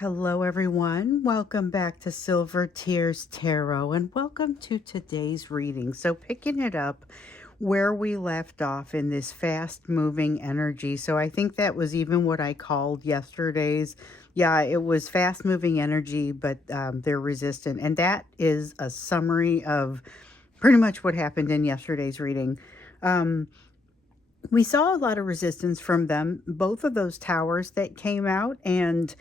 Hello, everyone. Welcome back to Silver Tears Tarot, and welcome to today's reading. So, picking it up where we left off in this fast moving energy. So, I think that was even what I called yesterday's. Yeah, it was fast moving energy, but they're resistant. And that is a summary of pretty much what happened in yesterday's reading. Um, we saw a lot of resistance from them, both of those towers that came out. And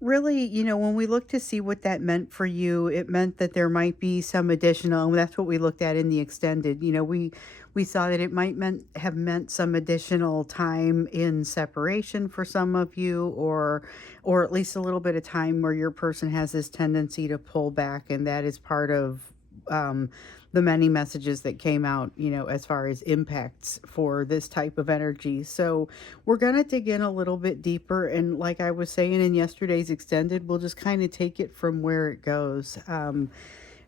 really, when we looked to see what that meant for you, it meant that there might be some additional, and that's what we looked at in the extended. We saw that it might have meant some additional time in separation for some of you, or at least a little bit of time where your person has this tendency to pull back, and that is part of um the many messages that came out, as far as impacts for this type of energy. So we're going to dig in a little bit deeper. And like I was saying in yesterday's extended, we'll just kind of take it from where it goes.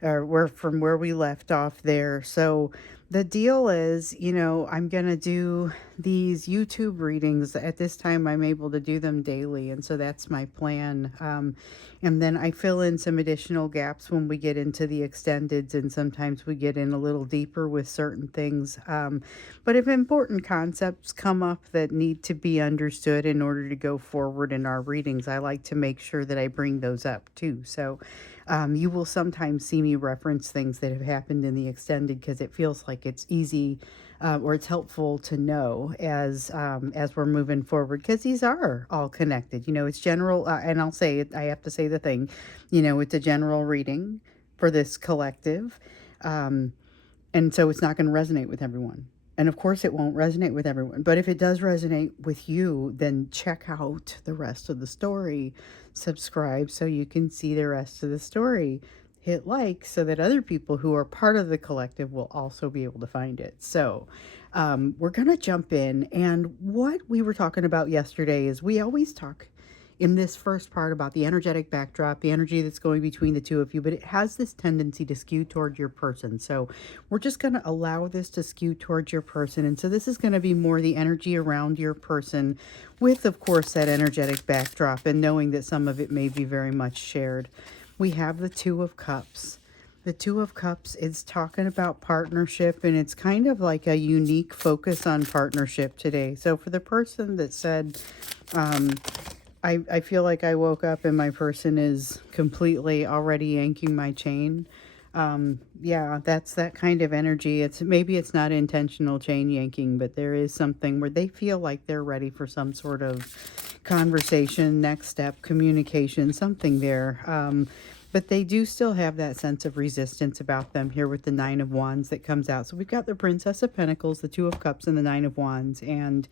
Or where from where we left off there. So the deal is, I'm going to do these YouTube readings. At this time, I'm able to do them daily. And so that's my plan. And then I fill in some additional gaps when we get into the extendeds. And sometimes we get in a little deeper with certain things. But if important concepts come up that need to be understood in order to go forward in our readings, I like to make sure that I bring those up too. So you will sometimes see me reference things that have happened in the extended because it feels like it's easy, or it's helpful to know as we're moving forward, because these are all connected. It's general, and I'll say it. I have to say the thing. It's a general reading for this collective, um, and so it's not going to resonate with everyone. And of course, it won't resonate with everyone. But if it does resonate with you, then check out the rest of the story. Subscribe so you can see the rest of the story. Hit like so that other people who are part of the collective will also be able to find it. So we're going to jump in. And what we were talking about yesterday is we always talk in this first part about the energetic backdrop, the energy that's going between the two of you, but it has this tendency to skew toward your person. So we're just going to allow this to skew towards your person. And so this is going to be more the energy around your person with, of course, that energetic backdrop, and knowing that some of it may be very much shared. We have the Two of Cups. The Two of Cups is talking about partnership, and it's kind of like a unique focus on partnership today. So for the person that said, I feel like I woke up and my person is completely already yanking my chain. Yeah, that's that kind of energy. Maybe it's not intentional chain yanking, but there is something where they feel like they're ready for some sort of conversation, next step, communication, something there. But they do still have that sense of resistance about them here with the Nine of Wands that comes out. So we've got the Princess of Pentacles, the Two of Cups, and the Nine of Wands. And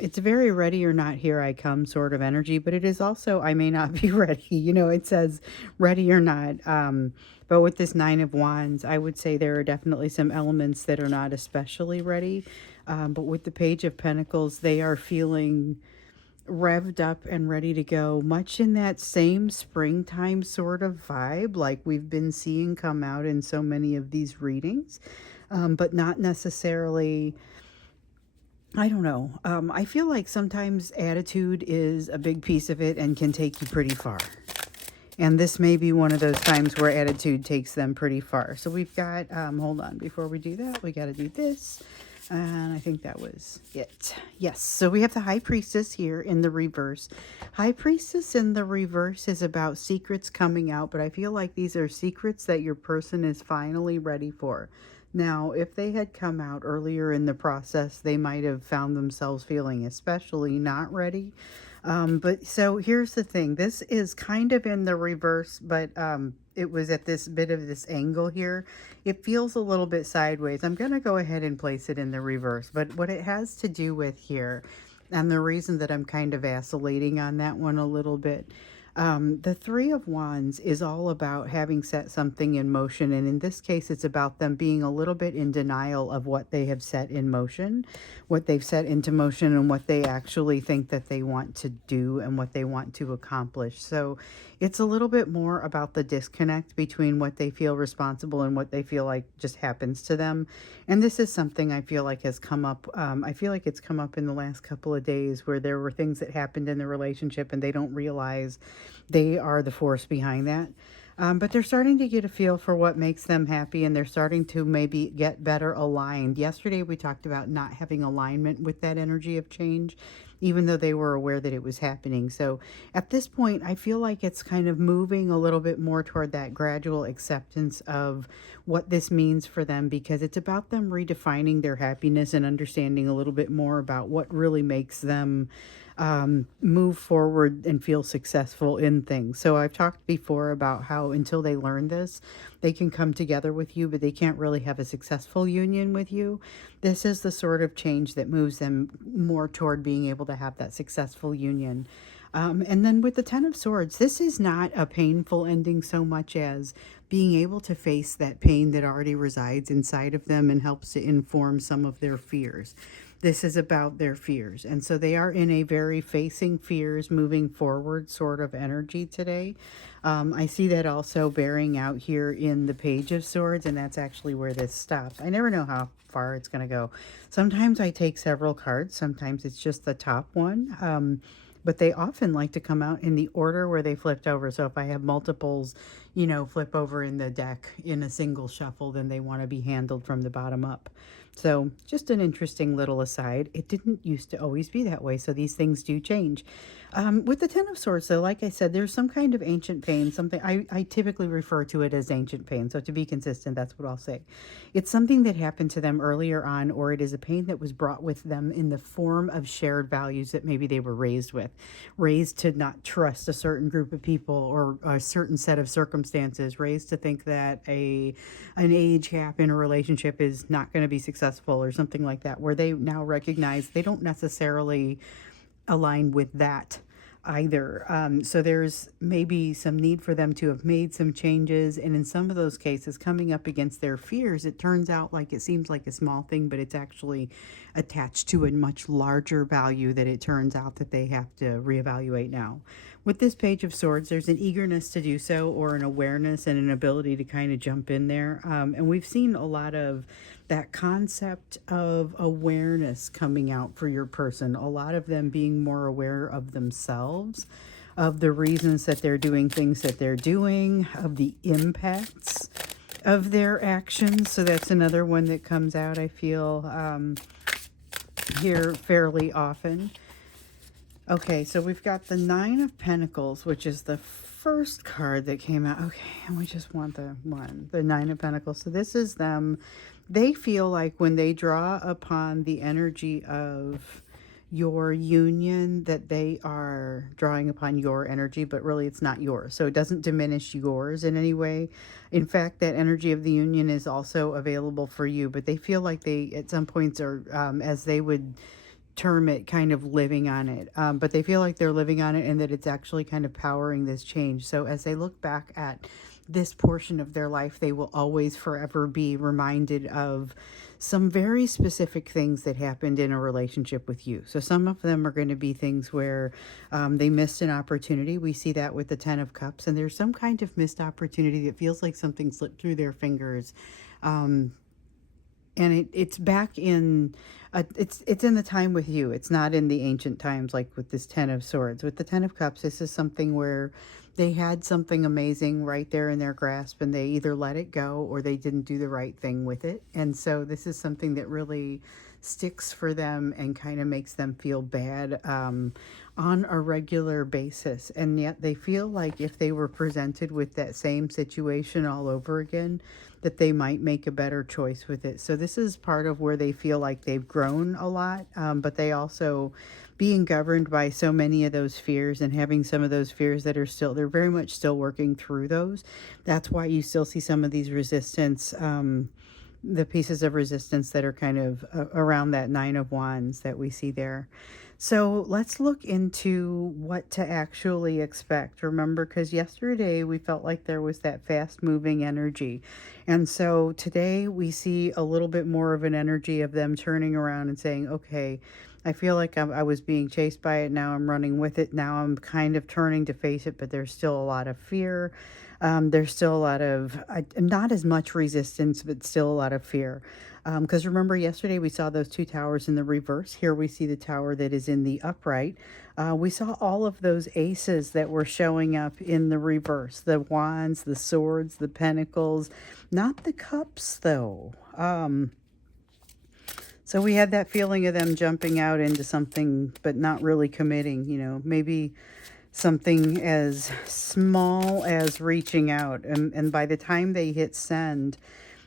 it's very ready or not, here I come sort of energy, but it is also I may not be ready. It says ready or not. But with this Nine of Wands, I would say there are definitely some elements that are not especially ready. But with the Page of Pentacles, they are feeling revved up and ready to go, much in that same springtime sort of vibe like we've been seeing come out in so many of these readings, but not necessarily. I don't know. I feel like sometimes attitude is a big piece of it and can take you pretty far. And this may be one of those times where attitude takes them pretty far. So we've got, hold on, before we do that, we got to do this. And I think that was it. Yes. So we have the High Priestess here in the reverse. High Priestess in the reverse is about secrets coming out, but I feel like these are secrets that your person is finally ready for. Now, if they had come out earlier in the process, they might have found themselves feeling especially not ready. But so here's the thing. This is kind of in the reverse, but it was at this bit of this angle here. It feels a little bit sideways. I'm going to go ahead and place it in the reverse. But what it has to do with here, and the reason that I'm kind of vacillating on that one a little bit, the Three of Wands is all about having set something in motion. And in this case, it's about them being a little bit in denial of what they have set in motion, what they've set into motion, and what they actually think that they want to do and what they want to accomplish. So it's a little bit more about the disconnect between what they feel responsible and what they feel like just happens to them. And this is something I feel like has come up. I feel like it's come up in the last couple of days where there were things that happened in the relationship and they don't realize they are the force behind that. But they're starting to get a feel for what makes them happy, and they're starting to maybe get better aligned. Yesterday, we talked about not having alignment with that energy of change, even though they were aware that it was happening. So at this point, I feel like it's kind of moving a little bit more toward that gradual acceptance of what this means for them, because it's about them redefining their happiness and understanding a little bit more about what really makes them move forward and feel successful in things. So I've talked before about how until they learn this, they can come together with you, but they can't really have a successful union with you. This is the sort of change that moves them more toward being able to have that successful union. And then with the Ten of Swords, this is not a painful ending so much as being able to face that pain that already resides inside of them and helps to inform some of their fears. This is about their fears. And so they are in a very facing fears, moving forward sort of energy today. I see that also bearing out here in the Page of Swords, and that's actually where this stops. I never know how far it's going to go. Sometimes I take several cards, sometimes it's just the top one. But they often like to come out in the order where they flipped over. So if I have multiples, flip over in the deck in a single shuffle, then they want to be handled from the bottom up. So just an interesting little aside. It didn't used to always be that way, so these things do change. With the Ten of Swords, though, like I said, there's some kind of ancient pain, something I typically refer to it as ancient pain. So to be consistent, that's what I'll say. It's something that happened to them earlier on, or it is a pain that was brought with them in the form of shared values that maybe they were raised with, raised to not trust a certain group of people or a certain set of circumstances, raised to think that an age gap in a relationship is not going to be successful or something like that, where they now recognize they don't necessarily align with that either. So there's maybe some need for them to have made some changes. And in some of those cases, coming up against their fears, it turns out like it seems like a small thing, but it's actually attached to a much larger value that it turns out that they have to reevaluate now. With this Page of Swords, there's an eagerness to do so, or an awareness and an ability to kind of jump in there. And we've seen a lot of that concept of awareness coming out for your person, a lot of them being more aware of themselves, of the reasons that they're doing things that they're doing, of the impacts of their actions. So that's another one that comes out, I feel, here fairly often. Okay, so we've got the Nine of Pentacles, which is the first card that came out. Okay, and we just want the Nine of Pentacles. So this is them. They feel like when they draw upon the energy of your union, that they are drawing upon your energy, but really it's not yours. So it doesn't diminish yours in any way. In fact, that energy of the union is also available for you, but they feel like they, at some points, are, as they would term it, kind of living on it. But they feel like they're living on it and that it's actually kind of powering this change. So as they look back at this portion of their life, they will always forever be reminded of some very specific things that happened in a relationship with you. So some of them are going to be things where they missed an opportunity. We see that with the Ten of Cups, and there's some kind of missed opportunity that feels like something slipped through their fingers. And it's back in, it's in the time with you. It's not in the ancient times like with this Ten of Swords. With the Ten of Cups, this is something where they had something amazing right there in their grasp, and they either let it go or they didn't do the right thing with it. And so this is something that really sticks for them and kind of makes them feel bad on a regular basis. And yet they feel like if they were presented with that same situation all over again, that they might make a better choice with it. So this is part of where they feel like they've grown a lot, but they also, being governed by so many of those fears and having some of those fears that are still, they're very much still working through those. That's why you still see some of these resistance, the pieces of resistance that are kind of around that Nine of Wands that we see there. So let's look into what to actually expect. Remember, because yesterday we felt like there was that fast moving energy. And so today we see a little bit more of an energy of them turning around and saying, okay, I feel like I was being chased by it. Now I'm running with it. Now I'm kind of turning to face it, but there's still a lot of fear. There's still a lot of, not as much resistance, but still a lot of fear. Because remember, yesterday we saw those two towers in the reverse. Here we see the tower that is in the upright. We saw all of those aces that were showing up in the reverse, the wands, the swords, the pentacles, not the cups though. So we had that feeling of them jumping out into something, but not really committing, maybe something as small as reaching out. And by the time they hit send,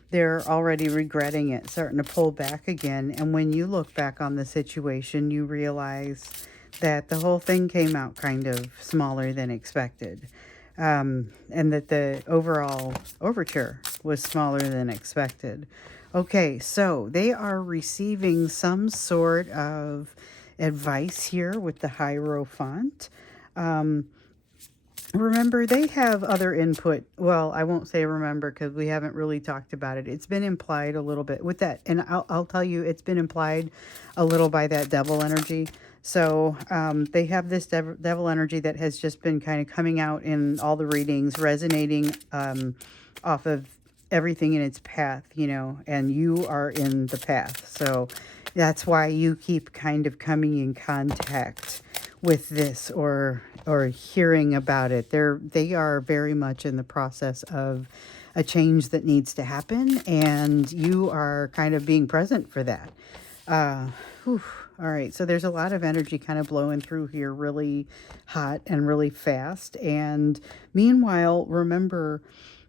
they're already regretting it, starting to pull back again. And when you look back on the situation, you realize that the whole thing came out kind of smaller than expected. And that the overall overture was smaller than expected. Okay, so they are receiving some sort of advice here with the Hierophant. Remember, they have other input. Well, I won't say remember because we haven't really talked about it. It's been implied a little bit with that. And I'll tell you, it's been implied a little by that devil energy. So they have this devil energy that has just been kind of coming out in all the readings, resonating off of everything in its path, and you are in the path. So that's why you keep kind of coming in contact with this or hearing about it. They are very much in the process of a change that needs to happen, and you are kind of being present for that. All right, so there's a lot of energy kind of blowing through here, really hot and really fast. And meanwhile, remember,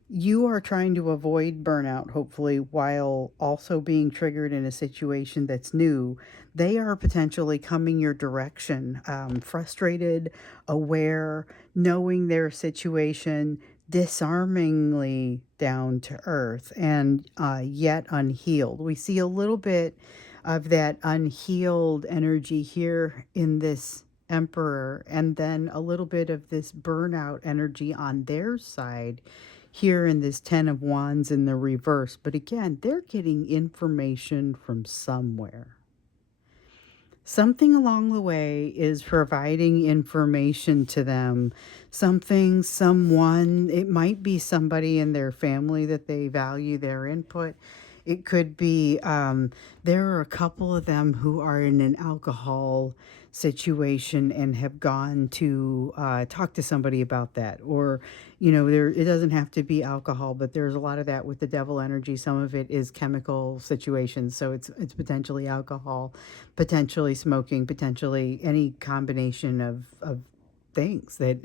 you are trying to avoid burnout, hopefully, while also being triggered in a situation that's new. They are potentially coming your direction, frustrated, aware, knowing their situation, disarmingly down to earth, and yet unhealed. We see a little bit of that unhealed energy here in this Emperor, and then a little bit of this burnout energy on their side here in this Ten of Wands in the reverse. But again, they're getting information from somewhere. Something along the way is providing information to them. Something, someone, it might be somebody in their family that they value their input. It could be, there are a couple of them who are in an alcohol situation and have gone to talk to somebody about that. Or, it doesn't have to be alcohol, but there's a lot of that with the devil energy. Some of it is chemical situations. So it's potentially alcohol, potentially smoking, potentially any combination of things that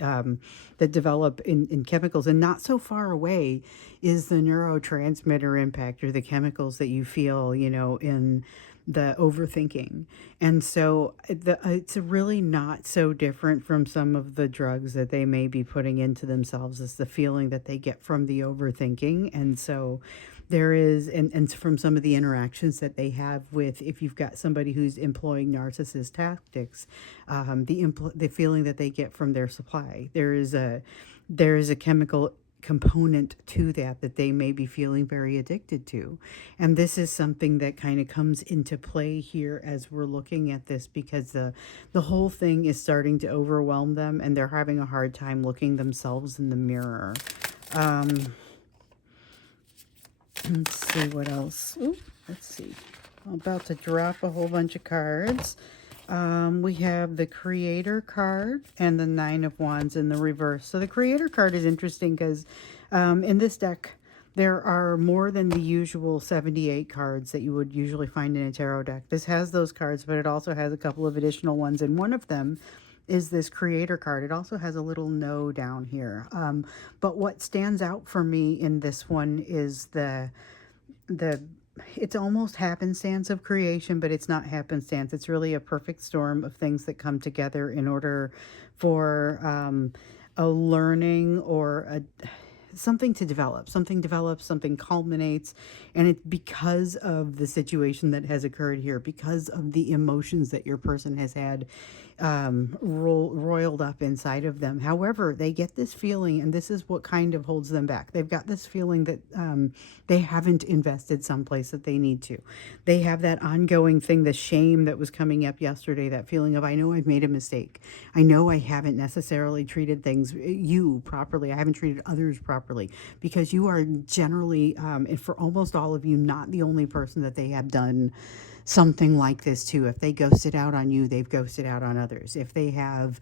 that develop in chemicals. And not so far away is the neurotransmitter impact, or the chemicals that you feel, in the overthinking. And so it's really not so different from some of the drugs that they may be putting into themselves, as the feeling that they get from the overthinking. And so there is, and from some of the interactions that they have with, if you've got somebody who's employing narcissist tactics, the feeling that they get from their supply, there is a chemical component to that they may be feeling very addicted to. And this is something that kind of comes into play here as we're looking at this, because the whole thing is starting to overwhelm them, and they're having a hard time looking themselves in the mirror. Let's see what else. Ooh, let's see. I'm about to drop a whole bunch of cards. We have the Creator card and the Nine of Wands in the reverse. So the Creator card is interesting because in this deck, there are more than the usual 78 cards that you would usually find in a tarot deck. This has those cards, but it also has a couple of additional ones. And one of them is this Creator card. It also has a little no down here. But what stands out for me in this one is the it's almost happenstance of creation, but it's not happenstance. It's really a perfect storm of things that come together in order for a learning or something to develop. Something develops, something culminates, and it's because of the situation that has occurred here, because of the emotions that your person has had roiled up inside of them. However, they get this feeling, and this is what kind of holds them back. They've got this feeling that they haven't invested someplace that they need to. They have that ongoing thing, the shame that was coming up yesterday, that feeling of, I know I've made a mistake. I know I haven't necessarily treated you properly. I haven't treated others properly, because you are generally, and for almost all of you, not the only person that they have done something like this too. If they ghosted out on you, they've ghosted out on others. If they have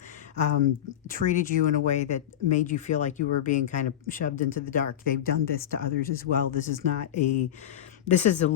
treated you in a way that made you feel like you were being kind of shoved into the dark, they've done this to others as well. This is a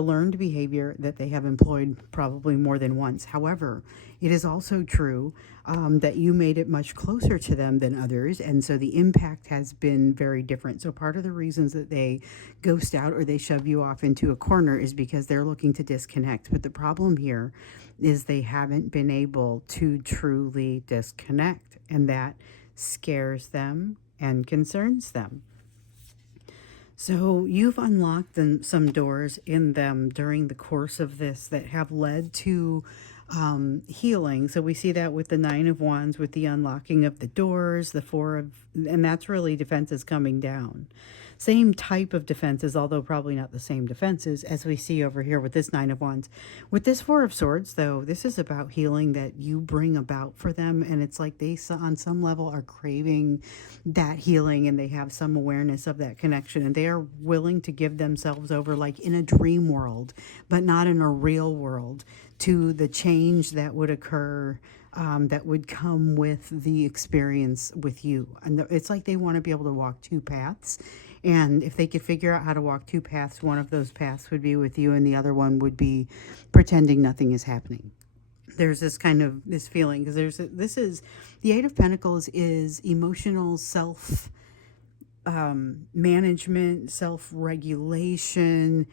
learned behavior that they have employed probably more than once. However, it is also true that you made it much closer to them than others, and so the impact has been very different. So part of the reasons that they ghost out or they shove you off into a corner is because they're looking to disconnect. But the problem here is they haven't been able to truly disconnect, and that scares them and concerns them. So you've unlocked some doors in them during the course of this that have led to healing. So we see that with the Nine of Wands, with the unlocking of the doors, and that's really defenses coming down. Same type of defenses, although probably not the same defenses as we see over here with this Nine of Wands. With this Four of Swords, though, this is about healing that you bring about for them, and it's like they, on some level, are craving that healing, and they have some awareness of that connection, and they are willing to give themselves over, like in a dream world, but not in a real world, to the change that would occur, that would come with the experience with you. And it's like they want to be able to walk two paths. And if they could figure out how to walk two paths, one of those paths would be with you, and the other one would be pretending nothing is happening. There's this kind of this feeling, because this is the Eight of Pentacles is emotional self management, self-regulation,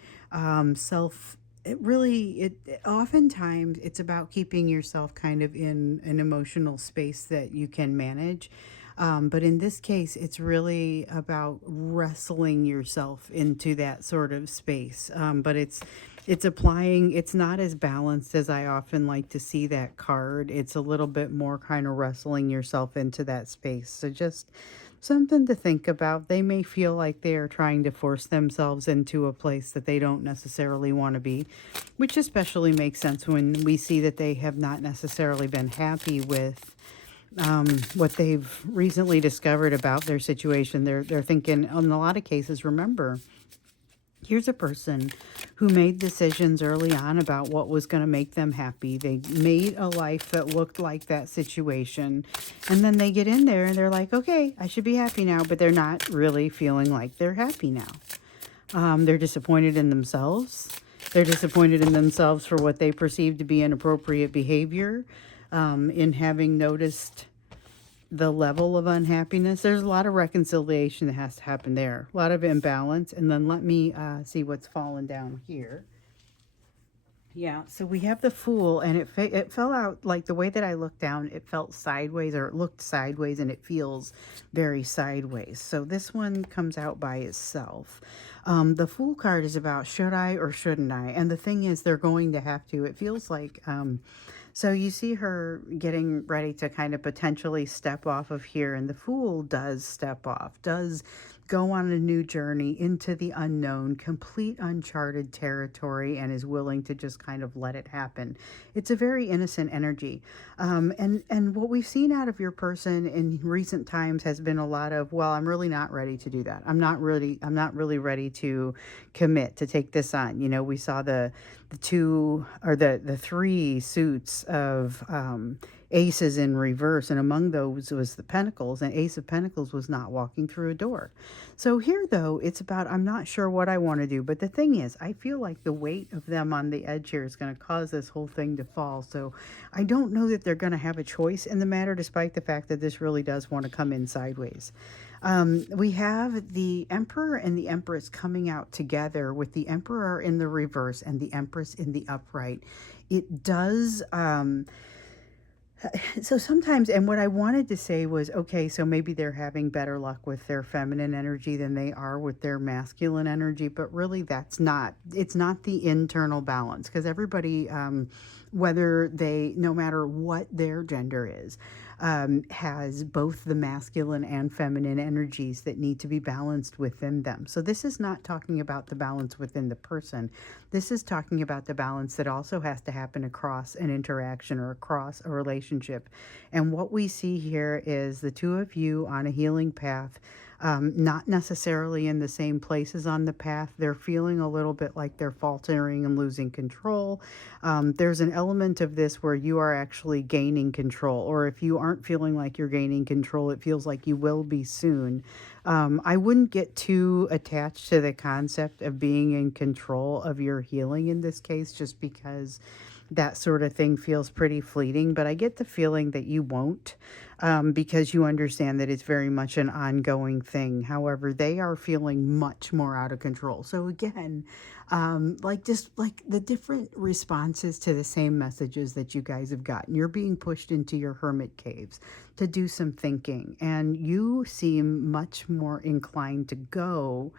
oftentimes it's about keeping yourself kind of in an emotional space that you can manage. But in this case, it's really about wrestling yourself into that sort of space. But it's not as balanced as I often like to see that card. It's a little bit more kind of wrestling yourself into that space. So just something to think about. They may feel like they are trying to force themselves into a place that they don't necessarily want to be, which especially makes sense when we see that they have not necessarily been happy with what they've recently discovered about their situation. They're thinking, in a lot of cases, remember, here's a person who made decisions early on about what was going to make them happy. They made a life that looked like that situation. And then they get in there and they're like, okay, I should be happy now. But they're not really feeling like they're happy now. They're disappointed in themselves. They're disappointed in themselves for what they perceive to be inappropriate behavior. In having noticed the level of unhappiness. There's a lot of reconciliation that has to happen there. A lot of imbalance. And then let me see what's fallen down here. Yeah, so we have the Fool, and it fell out, like the way that I looked down, it felt sideways, or it looked sideways, and it feels very sideways. So this one comes out by itself. The Fool card is about, should I or shouldn't I? And the thing is, they're going to have to. It feels like... So you see her getting ready to kind of potentially step off of here, and the Fool does step off, does go on a new journey into the unknown, complete uncharted territory, and is willing to just kind of let it happen. It's a very innocent energy. And what we've seen out of your person in recent times has been a lot of, well, I'm really not ready to do that. I'm not really ready to commit, to take this on. You know, we saw the three suits of aces in reverse, and among those was the Pentacles, and Ace of Pentacles was not walking through a door. So here, though, it's about, I'm not sure what I want to do, but the thing is, I feel like the weight of them on the edge here is going to cause this whole thing to fall. So I don't know that they're going to have a choice in the matter, despite the fact that this really does want to come in sideways. We have the Emperor and the Empress coming out together, with the Emperor in the reverse and the Empress in the upright. It does... So sometimes, and what I wanted to say was, okay, so maybe they're having better luck with their feminine energy than they are with their masculine energy, but really it's not the internal balance, because everybody, whether they, no matter what their gender is, has both the masculine and feminine energies that need to be balanced within them. So this is not talking about the balance within the person. This is talking about the balance that also has to happen across an interaction or across a relationship. And what we see here is the two of you on a healing path, not necessarily in the same places on the path. They're feeling a little bit like they're faltering and losing control. There's an element of this where you are actually gaining control, or if you aren't feeling like you're gaining control, it feels like you will be soon. I wouldn't get too attached to the concept of being in control of your healing in this case, just because that sort of thing feels pretty fleeting. But I get the feeling that you won't, because you understand that it's very much an ongoing thing. However, they are feeling much more out of control. So again, like just like the different responses to the same messages that you guys have gotten, you're being pushed into your hermit caves to do some thinking, and you seem much more inclined to go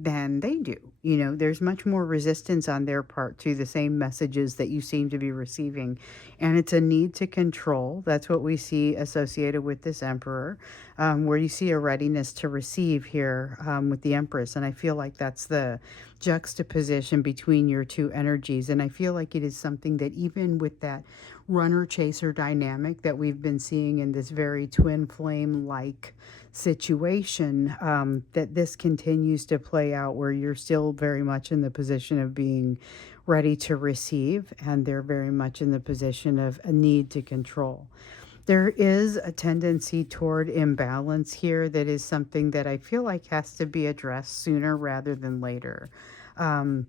than they do. You know, there's much more resistance on their part to the same messages that you seem to be receiving. And it's a need to control. That's what we see associated with this emperor, where you see a readiness to receive here, with the empress. And I feel like that's the juxtaposition between your two energies. And I feel like it is something that, even with that runner chaser dynamic that we've been seeing in this very twin flame like situation, that this continues to play out, where you're still very much in the position of being ready to receive, and they're very much in the position of a need to control. There is a tendency toward imbalance here that is something that I feel like has to be addressed sooner rather than later. Um,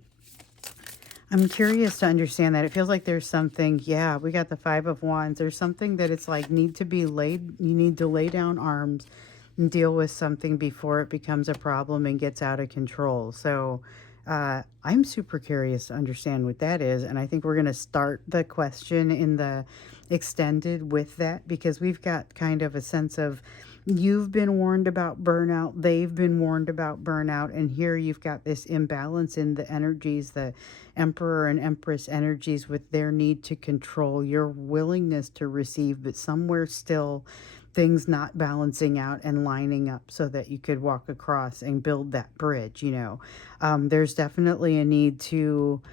I'm curious to understand that. It feels like there's something, yeah, we got the Five of Wands. There's something that it's like you need to lay down arms and deal with something before it becomes a problem and gets out of control. So I'm super curious to understand what that is. And I think we're going to start the question in the extended with that, because we've got kind of a sense of, you've been warned about burnout, they've been warned about burnout, and here you've got this imbalance in the energies, the emperor and empress energies, with their need to control, your willingness to receive, but somewhere still things not balancing out and lining up so that you could walk across and build that bridge. There's definitely a need to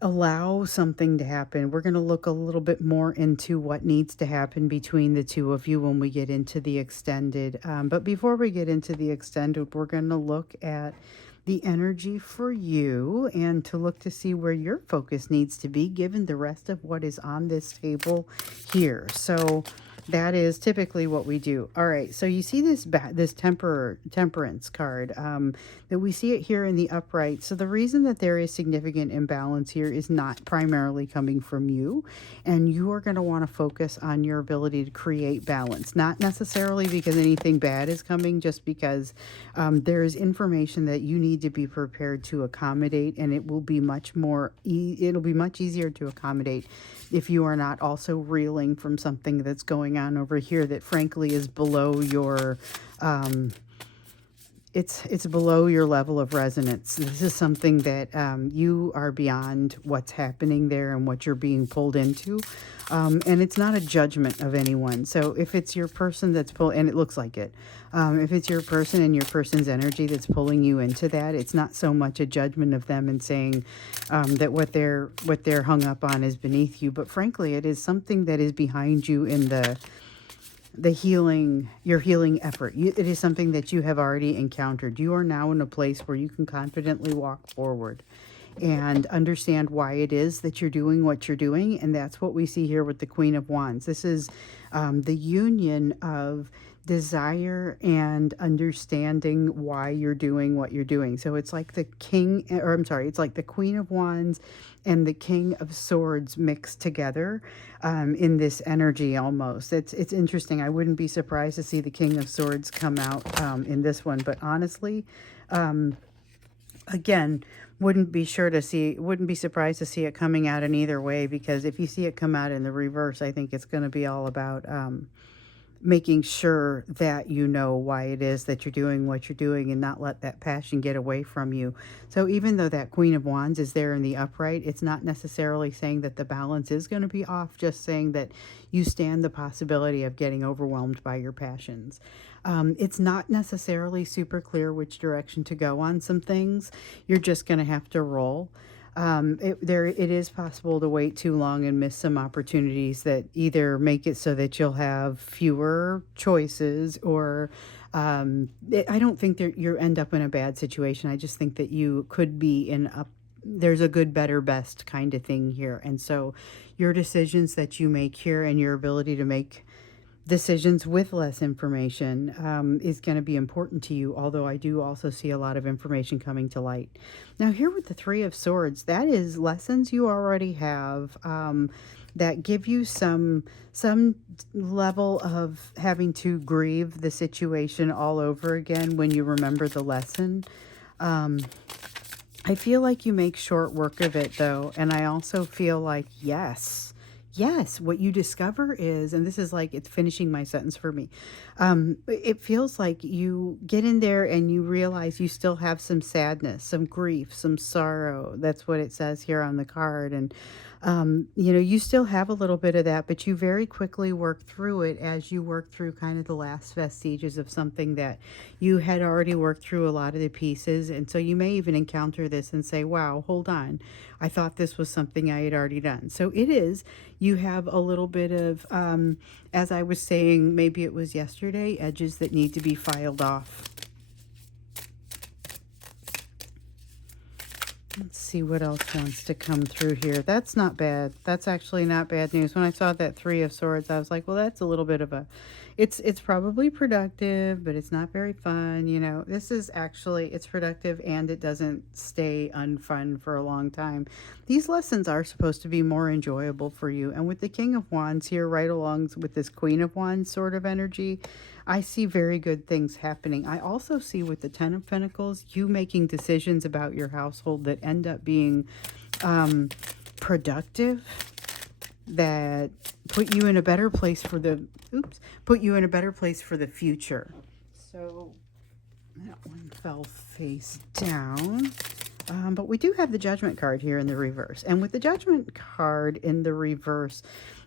allow something to happen. We're going to look a little bit more into what needs to happen between the two of you when we get into the extended. But before we get into the extended, we're going to look at the energy for you, and to look to see where your focus needs to be given the rest of what is on this table here. So that is typically what we do. All right, so you see this temperance card, that we see it here in the upright. So the reason that there is significant imbalance here is not primarily coming from you, and you are going to want to focus on your ability to create balance, not necessarily because anything bad is coming, just because there is information that you need to be prepared to accommodate, and it will be it'll be much easier to accommodate if you are not also reeling from something that's going on over here that frankly is below your it's below your level of resonance. This is something that you are beyond what's happening there and what you're being pulled into. And it's not a judgment of anyone. So if it's your person that's and it looks like it, if it's your person and your person's energy that's pulling you into that, it's not so much a judgment of them and saying that what they're hung up on is beneath you. But frankly, it is something that is behind you in your healing effort. It is something that you have already encountered. You are now in a place where you can confidently walk forward and understand why it is that you're doing what you're doing. And that's what we see here with the Queen of Wands. This is the union of desire and understanding why you're doing what you're doing. So it's like it's like the Queen of Wands and the King of Swords mixed together in this energy almost. It's interesting. I wouldn't be surprised to see the King of Swords come out in this one, but honestly, Again, wouldn't be surprised to see it coming out in either way, because if you see it come out in the reverse, I think it's going to be all about making sure that you know why it is that you're doing what you're doing and not let that passion get away from you. So even though that Queen of Wands is there in the upright, it's not necessarily saying that the balance is going to be off, just saying that you stand the possibility of getting overwhelmed by your passions. It's not necessarily super clear which direction to go on some things. You're just going to have to roll. It is possible to wait too long and miss some opportunities that either make it so that you'll have fewer choices, or I don't think that you end up in a bad situation. I just think that you could be in a there's a good, better, best kind of thing here. And so your decisions that you make here and your ability to make decisions with less information is going to be important to you, although I do also see a lot of information coming to light. Now, here with the Three of Swords, that is lessons you already have that give you some level of having to grieve the situation all over again when you remember the lesson. I feel like you make short work of it, though, and I also feel like, yes, what you discover is, and this is like, it's finishing my sentence for me. It feels like you get in there and you realize you still have some sadness, some grief, some sorrow. That's what it says here on the card. And, you still have a little bit of that, but you very quickly work through it as you work through kind of the last vestiges of something that you had already worked through a lot of the pieces. And so you may even encounter this and say, wow, hold on. I thought this was something I had already done. So it is. You have a little bit of, as I was saying, maybe it was yesterday, edges that need to be filed off. Let's see what else wants to come through here. That's not bad. That's actually not bad news. When I saw that Three of Swords, I was like, well, that's a little bit of a, it's probably productive, but it's not very fun. This is actually, it's productive and it doesn't stay unfun for a long time. These lessons are supposed to be more enjoyable for you. And with the King of Wands here, right along with this Queen of Wands sort of energy, I see very good things happening. I also see with the Ten of Pentacles, you making decisions about your household that end up being productive, that put you in a better place for the, future. So that one fell face down. But we do have the Judgment card here in the reverse. And with the Judgment card in the reverse,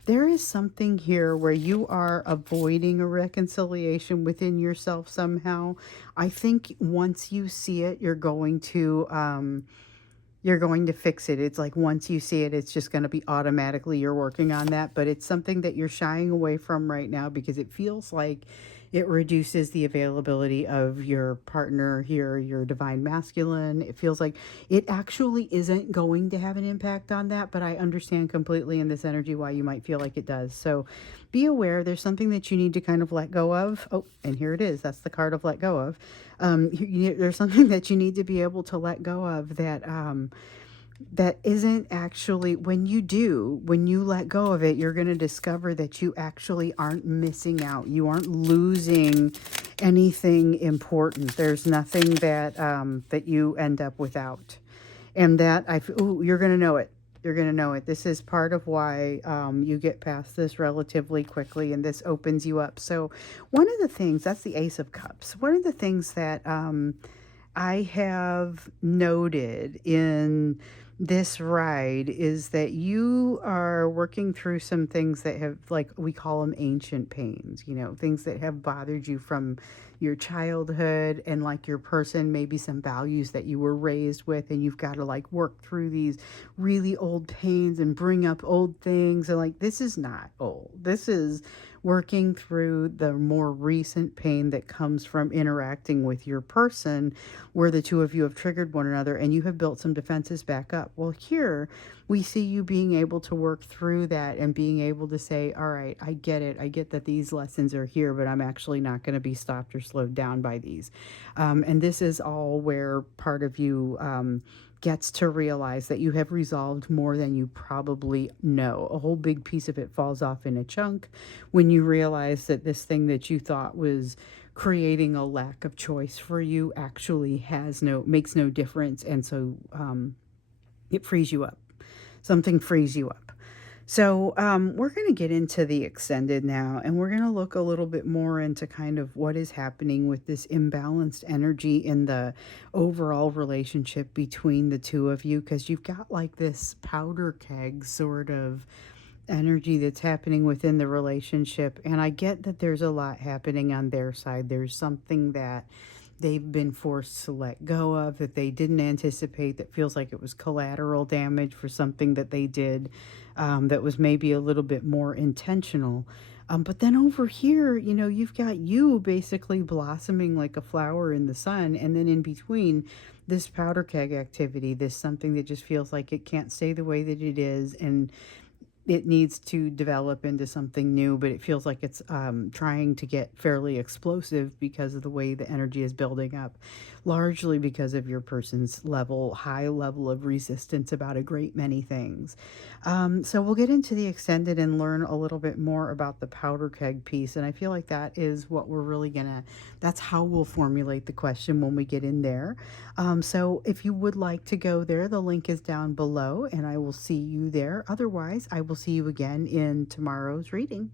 there is something here where you are avoiding a reconciliation within yourself somehow. I think once you see it, you're going to fix it. It's like once you see it, it's just going to be automatically you're working on that. But it's something that you're shying away from right now because it feels like it reduces the availability of your partner here, your divine masculine. It feels like it actually isn't going to have an impact on that, but I understand completely in this energy why you might feel like it does. So be aware there's something that you need to kind of let go of. Oh, and here it is. That's the card of let go of. There's something that you need to be able to let go of that isn't actually, when you let go of it, you're going to discover that you actually aren't missing out. You aren't losing anything important. There's nothing that you end up without. And that you're going to know it. You're going to know it. This is part of why you get past this relatively quickly, and this opens you up. So one of the things, that's the Ace of Cups. One of the things that I have noted in this ride is that you are working through some things that have, like, we call them ancient pains, things that have bothered you from your childhood, and like your person, maybe some values that you were raised with, and you've got to like work through these really old pains and bring up old things. And like, this is not old. This is working through the more recent pain that comes from interacting with your person, where the two of you have triggered one another and you have built some defenses back up. Well, here we see you being able to work through that and being able to say, all right, I get it. I get that these lessons are here, but I'm actually not going to be stopped or slowed down by these. And this is all where part of you gets to realize that you have resolved more than you probably know. A whole big piece of it falls off in a chunk when you realize that this thing that you thought was creating a lack of choice for you actually makes no difference, and so it frees you up. Something frees you up. So, we're going to get into the extended now, and we're going to look a little bit more into kind of what is happening with this imbalanced energy in the overall relationship between the two of you, because you've got like this powder keg sort of energy that's happening within the relationship. And I get that there's a lot happening on their side. There's something that they've been forced to let go of that they didn't anticipate, that feels like it was collateral damage for something that they did, that was maybe a little bit more intentional. But then over here, you've got you basically blossoming like a flower in the sun. And then in between, this powder keg activity, this something that just feels like it can't stay the way that it is. And it needs to develop into something new, but it feels like it's trying to get fairly explosive because of the way the energy is building up, largely because of your person's high level of resistance about a great many things. So we'll get into the extended and learn a little bit more about the powder keg piece. And I feel like that is what we're really that's how we'll formulate the question when we get in there. So if you would like to go there, the link is down below and I will see you there. Otherwise, I will see you again in tomorrow's reading.